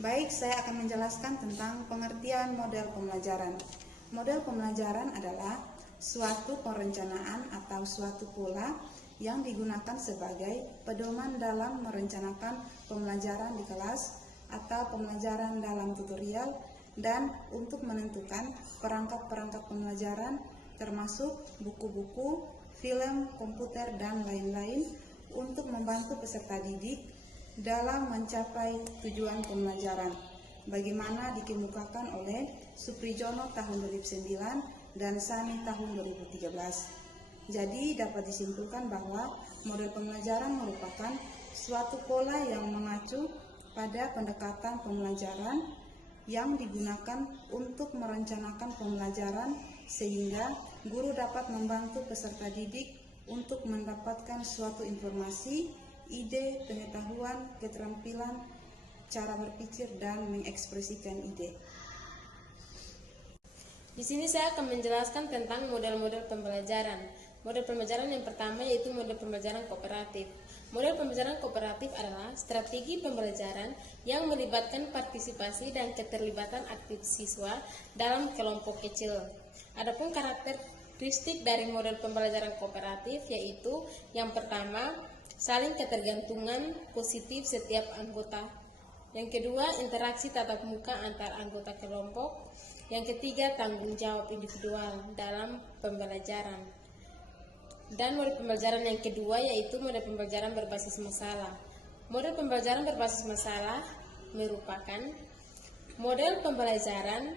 Baik, saya akan menjelaskan tentang pengertian model pembelajaran. Model pembelajaran adalah suatu perencanaan atau suatu pola yang digunakan sebagai pedoman dalam merencanakan pembelajaran di kelas atau pembelajaran dalam tutorial dan untuk menentukan perangkat-perangkat pembelajaran termasuk buku-buku, film, komputer, dan lain-lain untuk membantu peserta didik dalam mencapai tujuan pembelajaran, bagaimana dikemukakan oleh Suprijono tahun 2009 dan Sani tahun 2013. Jadi dapat disimpulkan bahwa model pembelajaran merupakan suatu pola yang mengacu pada pendekatan pembelajaran yang digunakan untuk merencanakan pembelajaran sehingga guru dapat membantu peserta didik untuk mendapatkan suatu informasi, ide, pengetahuan, keterampilan, cara berpikir, dan mengekspresikan ide. Di sini saya akan menjelaskan tentang model-model pembelajaran. Model pembelajaran yang pertama yaitu model pembelajaran kooperatif. Model pembelajaran kooperatif adalah strategi pembelajaran yang melibatkan partisipasi dan keterlibatan aktif siswa dalam kelompok kecil. Adapun karakteristik dari model pembelajaran kooperatif yaitu yang pertama, saling ketergantungan positif setiap anggota. Yang kedua, interaksi tatap muka antar anggota kelompok. Yang ketiga, tanggung jawab individual dalam pembelajaran. Dan model pembelajaran yang kedua yaitu model pembelajaran berbasis masalah. Model pembelajaran berbasis masalah merupakan model pembelajaran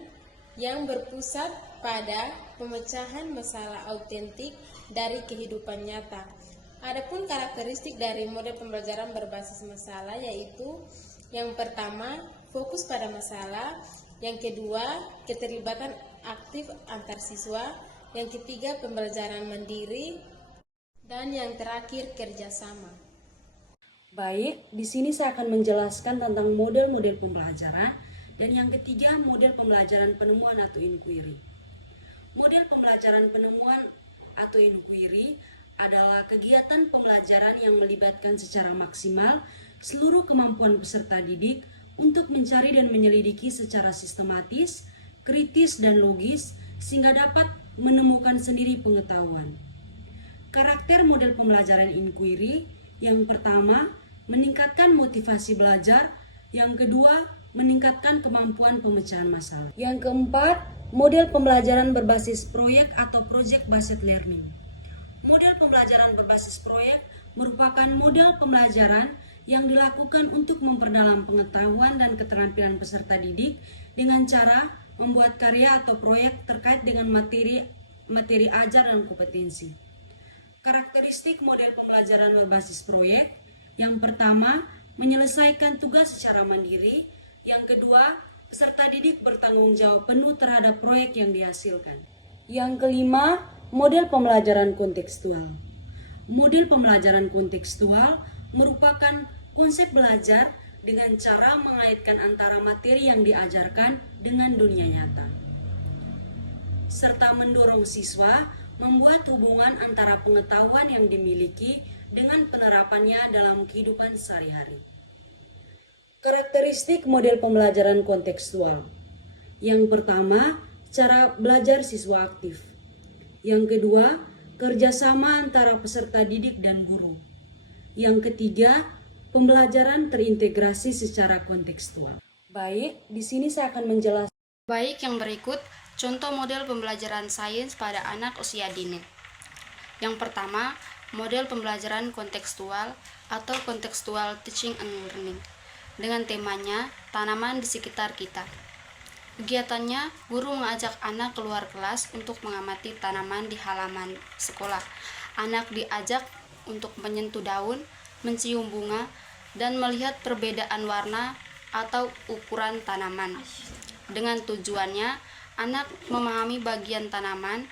yang berpusat pada pemecahan masalah autentik dari kehidupan nyata. Adapun karakteristik dari model pembelajaran berbasis masalah yaitu yang pertama, fokus pada masalah. Yang kedua, keterlibatan aktif antar siswa. Yang ketiga, pembelajaran mandiri. Dan yang terakhir, kerjasama. Baik, di sini saya akan menjelaskan tentang model-model pembelajaran dan yang ketiga, model pembelajaran penemuan atau inquiry. Model pembelajaran penemuan atau inquiry adalah kegiatan pembelajaran yang melibatkan secara maksimal seluruh kemampuan peserta didik untuk mencari dan menyelidiki secara sistematis, kritis, dan logis sehingga dapat menemukan sendiri pengetahuan. Karakter model pembelajaran inquiry yang pertama, meningkatkan motivasi belajar. Yang kedua, meningkatkan kemampuan pemecahan masalah. Yang keempat, model pembelajaran berbasis proyek atau project based learning. Model pembelajaran berbasis proyek merupakan model pembelajaran yang dilakukan untuk memperdalam pengetahuan dan keterampilan peserta didik dengan cara membuat karya atau proyek terkait dengan materi ajar dan kompetensi. Karakteristik model pembelajaran berbasis proyek, yang pertama, menyelesaikan tugas secara mandiri. Yang kedua, peserta didik bertanggung jawab penuh terhadap proyek yang dihasilkan. Yang kelima, model pembelajaran kontekstual. Model pembelajaran kontekstual merupakan konsep belajar dengan cara mengaitkan antara materi yang diajarkan dengan dunia nyata, serta mendorong siswa membuat hubungan antara pengetahuan yang dimiliki dengan penerapannya dalam kehidupan sehari-hari. Karakteristik model pembelajaran kontekstual. Yang pertama, cara belajar siswa aktif. Yang kedua, kerjasama antara peserta didik dan guru. Yang ketiga, pembelajaran terintegrasi secara kontekstual. Baik, di sini saya akan menjelaskan. Baik, yang berikut contoh model pembelajaran sains pada anak usia dini. Yang pertama, model pembelajaran kontekstual atau contextual teaching and learning dengan temanya tanaman di sekitar kita. Kegiatannya, guru mengajak anak keluar kelas untuk mengamati tanaman di halaman sekolah. Anak diajak untuk menyentuh daun, mencium bunga, dan melihat perbedaan warna atau ukuran tanaman. Dengan tujuannya, anak memahami bagian tanaman,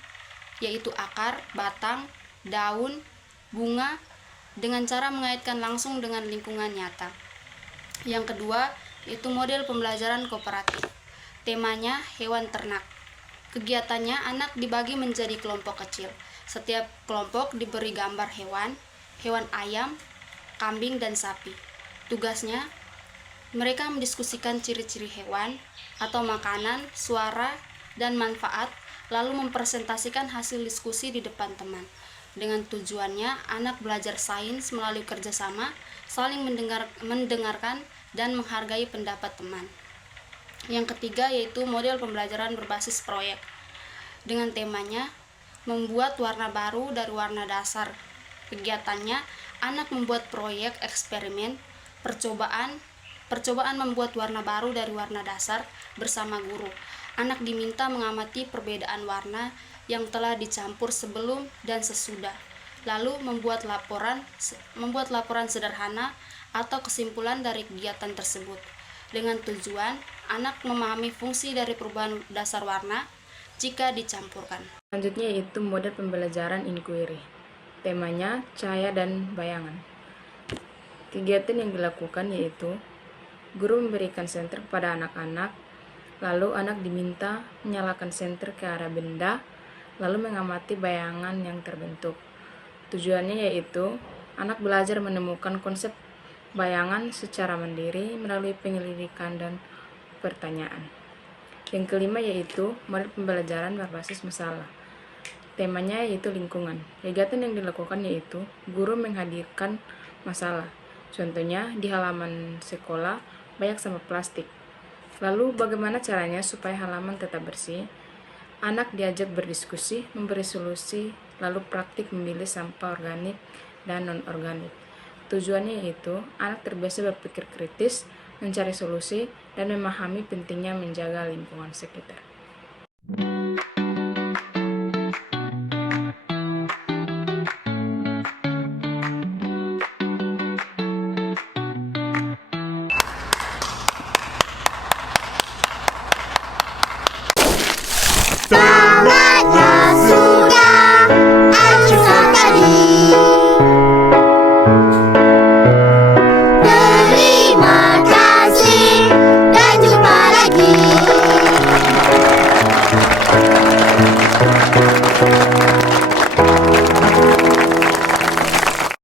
yaitu akar, batang, daun, bunga, dengan cara mengaitkan langsung dengan lingkungan nyata. Yang kedua, itu model pembelajaran kooperatif. Temanya hewan ternak. Kegiatannya, anak dibagi menjadi kelompok kecil. Setiap kelompok diberi gambar hewan ayam, kambing, dan sapi. Tugasnya Mereka mendiskusikan ciri-ciri hewan atau makanan, suara, dan manfaat, lalu mempresentasikan hasil diskusi di depan teman. Dengan tujuannya, anak belajar sains melalui kerjasama, saling mendengarkan, dan menghargai pendapat teman. Yang ketiga yaitu model pembelajaran berbasis proyek. Dengan temanya, membuat warna baru dari warna dasar. Kegiatannya, anak membuat proyek eksperimen, percobaan membuat warna baru dari warna dasar bersama guru. Anak diminta mengamati perbedaan warna yang telah dicampur sebelum dan sesudah, lalu membuat laporan sederhana atau kesimpulan dari kegiatan tersebut. Dengan tujuan, anak memahami fungsi dari perubahan dasar warna jika dicampurkan. Selanjutnya yaitu model pembelajaran inquiry. Temanya cahaya dan bayangan. Kegiatan yang dilakukan yaitu guru memberikan senter kepada anak-anak, lalu anak diminta menyalakan senter ke arah benda, lalu mengamati bayangan yang terbentuk. Tujuannya yaitu anak belajar menemukan konsep bayangan secara mandiri melalui penyelidikan dan pertanyaan. Yang kelima yaitu model pembelajaran berbasis masalah. Temanya yaitu lingkungan. Kegiatan yang dilakukan yaitu guru menghadirkan masalah. Contohnya di halaman sekolah banyak sampah plastik. Lalu bagaimana caranya supaya halaman tetap bersih? Anak diajak berdiskusi, memberi solusi, lalu praktik memilih sampah organik dan non-organik. Tujuannya yaitu anak terbiasa berpikir kritis, mencari solusi, dan memahami pentingnya menjaga lingkungan sekitar.